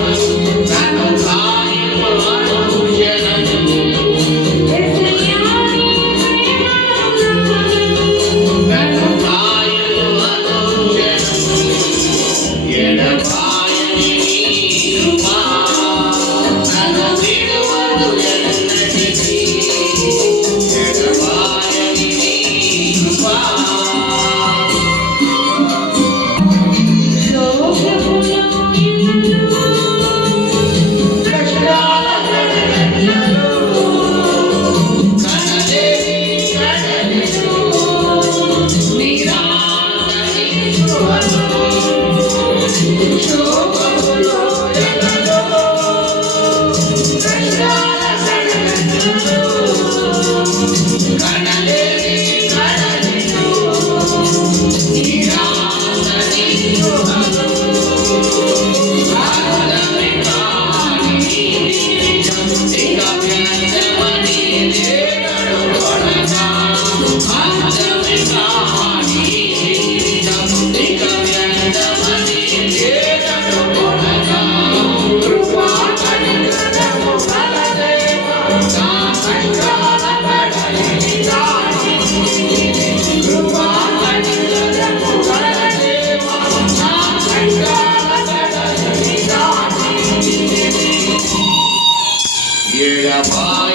listening Bye.